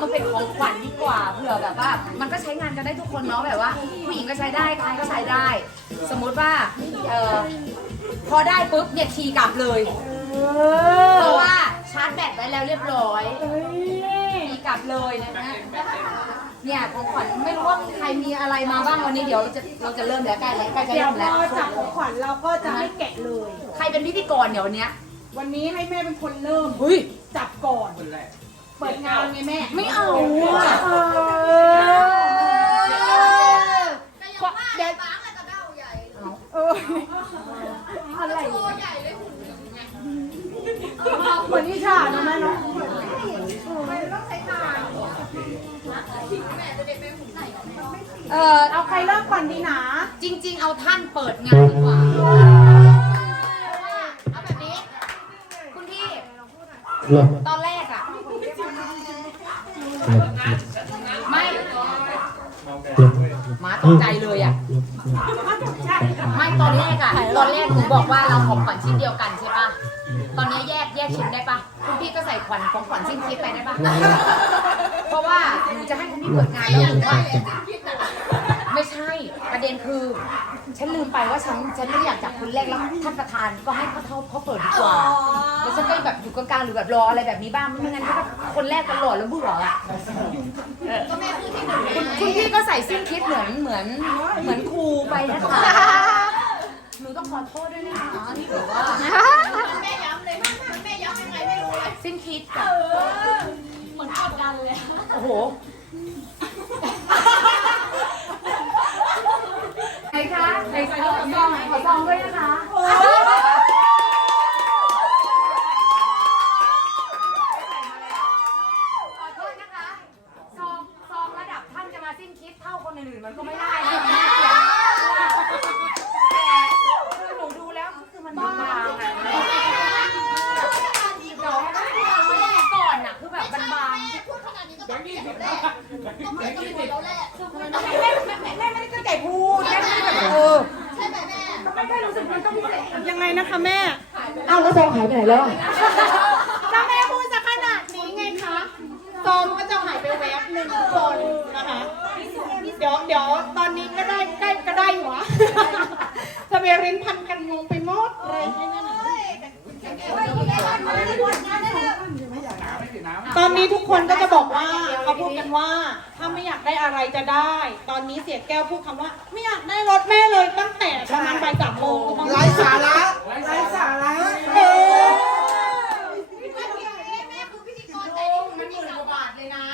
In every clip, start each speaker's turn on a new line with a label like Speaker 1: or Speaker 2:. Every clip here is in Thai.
Speaker 1: มาเป็นของขวัญดีกว่าเผื่อแบบว่า มันก็ใช้งานกันได้ทุกคนเนาะแบบว่า ผู้หญิงก็ใช้ได้ใครก็ใช้ได้ สมมุติว่าเออพอได้ปุ๊บเนี่ยทีกลับเลยเพราะว่าชาร์จแบตไว้แล้วเรียบร้อยทีกลับเลยนะฮะเนี่ยของขวัญไม่รู้ว่าใครมีอะไรมาบ้างวันนี้เดี๋ยวเราจะเราจะเริ่มแล้วใกล้แล้วใกล้จะ
Speaker 2: เดี๋ย
Speaker 1: เริ่
Speaker 2: ว
Speaker 1: ม
Speaker 2: พ
Speaker 1: แล้ว
Speaker 2: อจับของขวัญเราก็จะไม่แกะเลย
Speaker 1: ใครเป็นพิธีกรเดี๋ยววันเนี้ย
Speaker 2: วันนี้ให้แม่เป็นคนเริ่ม
Speaker 1: เฮ้ย
Speaker 2: จับก่อน เปิดงานไงแม่
Speaker 1: ไม่เอาอะ
Speaker 2: เออ
Speaker 3: เดี๋ยวบ้างอะกระเด้าใหญ่
Speaker 2: เอออะไร
Speaker 3: ตัวใหญ่เลยหุ่น
Speaker 2: เหมือนนิชาเนอะแม่เนาะ
Speaker 3: ไม่ต้องใช้ทานแม่จะเด็กแม่หุ่นไหน
Speaker 1: เออ
Speaker 2: เอาใครเริ่มก่อนดีนะ
Speaker 1: จริง ๆ เอาท่านเปิดงานดีกว่าเอาแบบนี้ คุณพี่
Speaker 4: เหรอ
Speaker 1: ตอน หมาตกใจเลยอะไม่ตอนแรกอะตอนแรกหนูบอกว่าเราของขวัญชิ้นเดียวกันใช่ปะตอนนี้แยกแยกชิ้นได้ปะคุณพี่ก็ใส่ขวัญของขวัญชิ้นคิดไปได้ปะเพราะว่าหนูจะให้คุณพี่เปิดงานแล้วหนูว่า ไม่ใช่ประเด็นคือ ฉันลืมไปว่าฉันฉันไม่ได้อยากจับคนแรกแล้วท่านประธานก็ให้เขาเขาเขาเปิดดีกว่าแล้วฉันก็แบบอยู่กลางๆหรือแบบรออะไรแบบนี้บ้างไม่งั้นถ้าคนแรกตลอดแล้วเบื่ออะ
Speaker 3: ก็แม่คือที่หนึ่ง
Speaker 1: คุณคุณพี่ก็ใส่สิ้นคิดเหมือนเหมือนเหมือนครูไปนะคะหนูต้องขอโทษด้วยนะคะที่แบบว่า
Speaker 3: แม่ย้ำเลยแม่ย้ำยังไงไม่รู้เลย
Speaker 1: สิ้นคิดอะ
Speaker 3: เหมือนกดดันเลย
Speaker 1: โอ้โหไหนคะไหนขอซองขอซองด้วยนะคะ ขอโทษนะคะ ซอง ซองระดับท่านจะมาสิ้นคิดเท่าคนอื่นๆ มันก็ไม่ได้นะน่าเกลียดแต่คือหนูดูแล้วคือมันบางๆอะเดี๋ยวให้ก่อนอะคือแบบมันบาง
Speaker 3: พูดขนาดนี้ก็ต้องมีคนแรกต้องมีคนอื่นเราแรก
Speaker 2: แม่แม่แม่แม่ไม่ได้ตั้งใจพูดแม่ไม่ได้แบบเออ
Speaker 3: ใช่ไหมแม่
Speaker 2: ไม่ได้รู้สึกมันต้องพิเศษยังไงนะคะแม่
Speaker 1: อ้าวแล้วซองหายไปไหนแล้ว
Speaker 2: ถ้าแม่พูดจะขนาดนี้ไงคะซองก็จะหายไปแวบหนึ่งคนนะคะ เดี๋ยวเดี๋ยวตอนนี้ก็ได้ใกล้ก็ได้อยู่วะจะไปเร้นพันกันงงไปหมดเลยตอนนี้ทุกคนก็จะบอกว่าเขาพูดกันว่า ถ้าไม่อยากได้อะไรจะได้ ตอนนี้เสียแก้วพูดคำว่า ไม่อยากได้รถแม่เลยตั้งแต่ประมาณบ่ายสามโมงก็ต้อง
Speaker 5: ไร้สาระไร้สาระ
Speaker 2: เออ
Speaker 3: แม่คือพิธีกรใจดีมันมีสาวบาทเลยนะ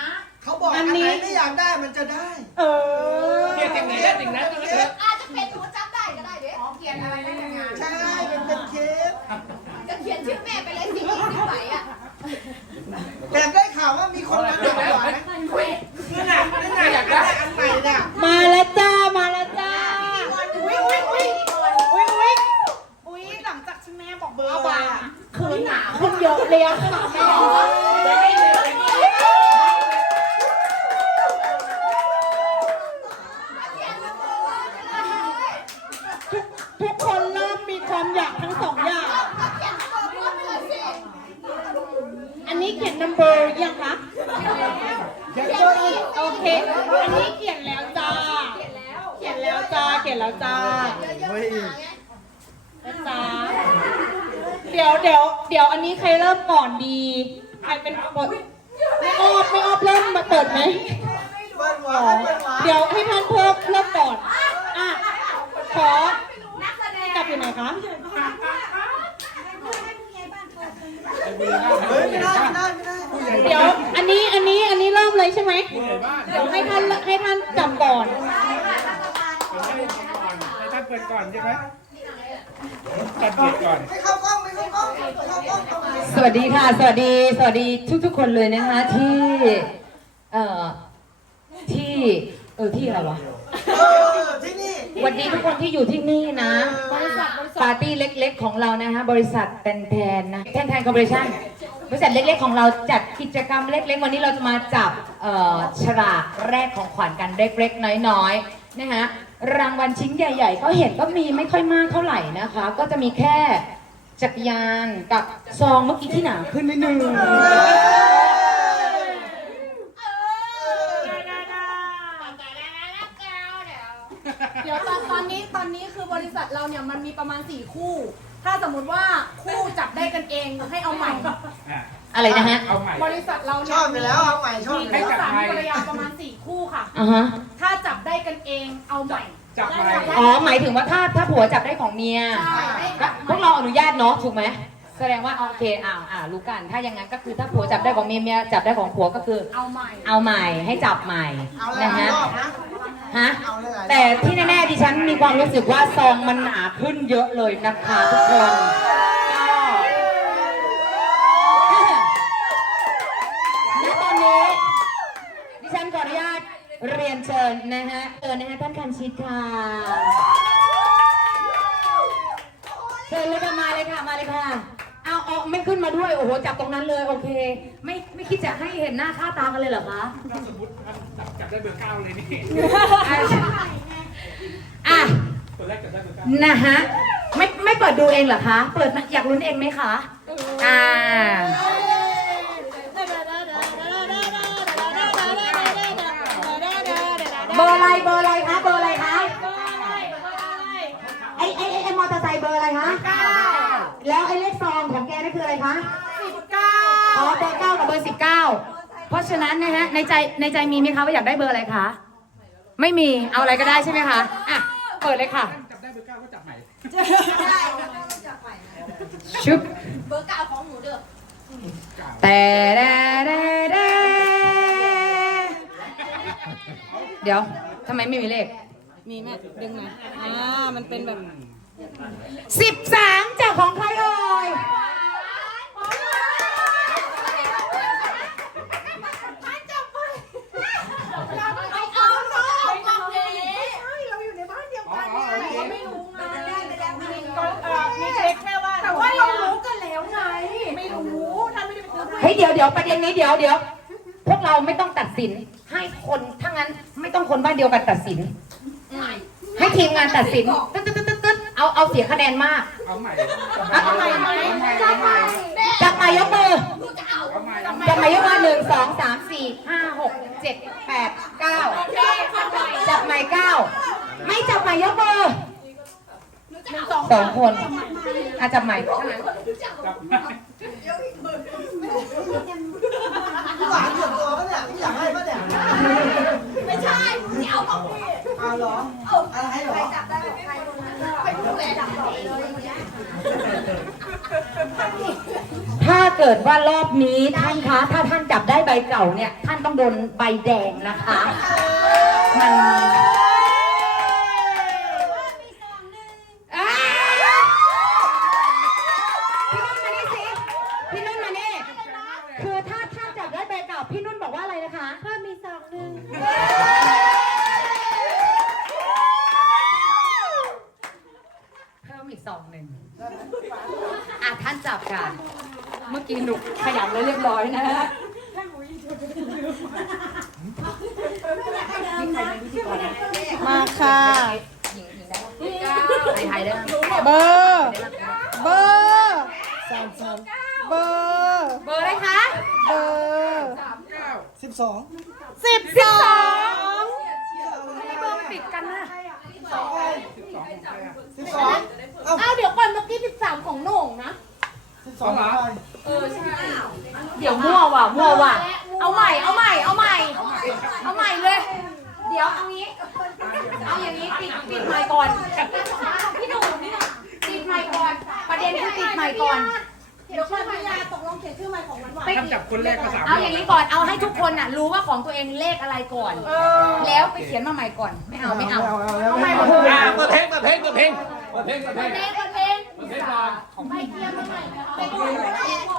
Speaker 5: เขาบอกอันไหนไม่อยากได้มันจะได้
Speaker 2: เออ
Speaker 5: จริงไหนจริงนะ
Speaker 3: อาจจะเป็นหนูจำได้ก็ได้เด้อ๋อเขียนอะไรได้ยังไง
Speaker 5: ใช่มันเป็นเคส
Speaker 3: จะเขียนชื่อแม่ไปเลยสิที่ไหวอะ
Speaker 5: แต่ได้ข่าวว่ามีคนมาติดต่อนะนี่น่ะนี่น่ะอยากได้อันใหม่น่ะ
Speaker 2: มาแล้วจ้า มาแล้วจ้า อุ้ยอุ้ยอุ้ยอุ้ยอุ้ยอุ้ยหลังจากที่แม่บอกเบอร์ว่าคืนหนาขึ้นเยอะเลยอะค่ะแม่ ทุกทุกคนเริ่มมีความอยากทั้งสองอย่าง
Speaker 3: เขียนเบอร์เพิ่มไปเลยสิ
Speaker 2: อันนี้เขียนนัมเบอร์ยังคะเขียนแล้วโอเค อันนี้เขียนแล้วจ้า เขียนแล้วจ้า เขียนแล้วจ้า
Speaker 5: เฮ้ย
Speaker 2: จ้า เดี๋ยวเดี๋ยวเดี๋ยวอันนี้ใครเริ่มก่อนดี ใครเป็นบทไม่ออบไม่ออบเริ่มมาเปิดไหม
Speaker 5: เปิ้ลหวา
Speaker 2: อ๋อน
Speaker 5: เปิ้ลหวาน
Speaker 2: เดี๋ยวให้พันเพิ่มเริ่มก่อน อะ ขอจับอยู่ไหนคะ
Speaker 5: เฮ้ยไม่ได้ไม่ได้ไม่ได้
Speaker 2: เดี๋ยวอันนี้อันนี้อันนี้เริ่มเลยใช่ไหมเดี๋ยวให้ท่านให้ท่านจับก่อน
Speaker 6: ท่านเปิดก่อนใช่ไหม ตัดเกียรติก่อน
Speaker 5: ให้เข้ากล้องไม่เข้ากล้องเข้ากล้องเข้ามา
Speaker 1: สวัสดีค่ะ สวัสดี สวัสดีทุกๆคนเลยนะคะที่เอ่อที่เออที่อะไรวะ
Speaker 5: เออที่นี่
Speaker 1: สวัสดีทุกคนที่อยู่ที่นี่นะปาร์ตี้เล็กๆของเรานะคะบริษัทแทนแทนนะแทนแทนคอร์ปอเรชั่นบริษัทเล็กๆของเราจัดกิจกรรมเล็ก ๆ วันนี้เราจะมาจับเอ่อฉลากแรกของขวัญกันเล็กๆน้อยๆนะคะ รางวัลชิ้นใหญ่ ๆ ก็เห็นก็มีไม่ค่อยมากเท่าไหร่นะคะ ก็จะมีแค่จักรยานกับซองเมื่อกี้ที่หนาขึ้นนิดนึง
Speaker 2: เดี๋ยวตอนตอนนี้ตอนนี้คือบริษัทเราเนี่ยมันมีประมาณสี่คู่ ถ้าสมมติว่าคู่จับได้กันเองให้เอาใหม่
Speaker 6: อะ
Speaker 1: ไรนะฮะ
Speaker 2: บริษัทเรา
Speaker 5: ชอบอยู่แล้วเอาใหม่ชอบ
Speaker 2: อ
Speaker 5: แล้ว คู่
Speaker 2: สามภรรยาประมาณสี่คู่ค่ะ
Speaker 1: อ่าฮะ
Speaker 2: เองเอาใหม่
Speaker 6: จับไป
Speaker 1: อ๋อหมายถึงว่าถ้าถ้าผัวจับได้ของเมีย
Speaker 2: ใช่
Speaker 1: ก็พวกเราอนุญาตเนาะถูกไหมแสดงว่าโอเคอ่าอ่ารู้กัน ถ้าอย่างนั้นก็คือถ้าผัวจับได้ของเมียเมียจับได้ของผัวก็คือ
Speaker 2: เอาใหม่
Speaker 1: เอาใหม่ให้จับใหม่
Speaker 5: เอาเลย
Speaker 1: นะ
Speaker 5: หลาย
Speaker 1: ฮะ
Speaker 5: รอบนะ
Speaker 1: ฮะ
Speaker 5: เอาเลยหลายรอบ
Speaker 1: แต่ที่แน่ๆดิฉันมีความรู้สึกว่าซองมันหนาขึ้นเยอะเลยนะคะทุกคนก็ณตอนนี้ ดิฉันขออนุญาต เรียนเชิญนะฮะเชิญนะฮะท่านคันชิตค่ะเชิญเลยค่ะมาเลยค่ะมาเลยค่ะเอาเอาไม่ขึ้นมาด้วยโอ้โหจับตรงนั้นเลยโอเค ไม่ไม่คิดจะให้เห็นหน้าค่าตากันเลยเหรอคะ
Speaker 6: ถ้าสมมติจับจับได้เบอร์เก้าเลยนี่
Speaker 1: อะ
Speaker 6: ตัวแรกจับได้เบอร์เก้า
Speaker 1: นะฮะไม่ไม่เปิดดูเองเหรอคะ เปิดมาอยากลุ้นเองไหมคะอ่า เบอร์อะไรเบอร์อะไรคะเบอร์อะไรคะไอไอไอไอมอเตอร์ไซค์เบอร์อะไรคะแล้วไอเลขซองของแกนั่นคืออะไรคะอ๋อเบอร์เก้ากับเบอร์สิบเก้าเพราะฉะนั้นนะฮะในใจในใจมีไหมคะว่าอยากได้เบอร์อะไรคะไม่มีเอาอะไรก็ได้ใช่ไหมคะอะเปิดเลยค่ะ
Speaker 6: จับได้เบอร์เก้าก็จับใหม่
Speaker 1: ชุบ
Speaker 3: เบอร์เก้าของหนูเด้อ
Speaker 1: แต่แดแดแด เดี๋ยวทำไมไม่มีเลข
Speaker 2: มีแม่ดึงมาอ่ามันเป็นแบบ
Speaker 1: สิบสามจากของใครเอ่ย
Speaker 3: ไม่เอาเนาะเอาเอง
Speaker 6: อ๋ออ๋อโอเค
Speaker 3: ไม่รู้ไงได้ไปแล้วไม่รู้
Speaker 2: เอ่อมีเช็คแค่ว่า
Speaker 3: แต่ว่าเรารู้กันแล้วไง
Speaker 2: ไม่รู้ถ้าไม่ได้ไปซื้อด้วย
Speaker 1: เฮ้ยเดี๋ยวเดี๋ยวประเด็นนี้เดี๋ยวเดี๋ยวพวกเราไม่ต้องตัดสินให้คนถ้า งั้นไม่ต้องคนบ้านเดียวกันตัดสิน ให้ทีมงานตัดสินตึ๊ดตึ๊ดตึ๊ดตึ๊ดเอาเอาเสียคะแนนมาก
Speaker 6: เอาใหม่
Speaker 1: เอาใหม่ไหม
Speaker 6: เอาใหม่
Speaker 1: จับใหม่ยกมือ
Speaker 6: เอาใหม่เอาใหม่
Speaker 1: จับใหม่ยกมือหนึ่งสองสามสี่ห้าหกเจ็ดแปดเก้าจับใหม่เก้าไม่จับใหม่ยกมือสองคนอาจับใหม่ถ้างั้น
Speaker 6: จับใหม่
Speaker 1: ถ้าเกิดว่ารอบนี้ท่านคะ ถ้าท่านจับได้ใบเก่าเนี่ย ท่านต้องโดนใบแดงนะคะ มันอ่าพี่นุ่นมานี่สิพี่นุ่นมานี่คือถ้าท่านจับได้ใบเก่า พี่นุ่นบอกว่าอะไรนะคะเพิ่มมีสองหนึ่งเพิ่มอีกสองหนึ่งอะท่านจับค่ะ เมื่อกี้หนุก ขยันเลยเรียบร้อยนะฮะ
Speaker 2: มาค่ะ
Speaker 1: หญิงหญิงได้ไทยไทยได้ไหม
Speaker 2: เบอร์เบอร์สามสามเบอร์
Speaker 1: เบอร์อะไรคะ
Speaker 2: เบอร์
Speaker 6: เก้า
Speaker 5: สิบสอง
Speaker 2: สิบสอง
Speaker 1: เบอร์มันติดกันนะ
Speaker 6: สิบสองของใครอะ
Speaker 5: สิบสองเอ้า
Speaker 2: อ้าวเดี๋ยวก่อนเมื่อกี้สิบสามของโหน่งนะ
Speaker 5: สิบสองเหรอ
Speaker 1: เดี๋ยวมั่วว่ะมั่วว่ะ เอาใหม่เอาใหม่เอาใหม่ เอาใหม่เลย เดี๋ยวเอางี้ เอาอย่างนี้ปิดปิดไมค์ก่อน พี่หนุ่มนี่นะปิดไมค์ก่อน ประเด็นคือปิดไมค์ก่อน
Speaker 2: เดี๋ยวก่อนพี่ยาตกลงเขียนชื่อใหม่ของวันวัน
Speaker 6: ถ้าจับคนแรกก็สาม
Speaker 1: เอาอย่างนี้ก่อน เอาให้ทุกคนน่ะรู้ว่าของตัวเองเลขอะไรก่อน แล้วไปเขียนมาใหม่ก่อน ไม่เอาไม่เอา
Speaker 5: เอาไม่เอา
Speaker 6: อะเปิดเพลงเปิดเพลงเปิดเพลงเปิดเพลงเปิดเพลง
Speaker 1: เพลงเปิดเพลง
Speaker 6: เปิดเพลงก่อน
Speaker 1: ใบเทียมมาใหม่
Speaker 3: ไม่ได้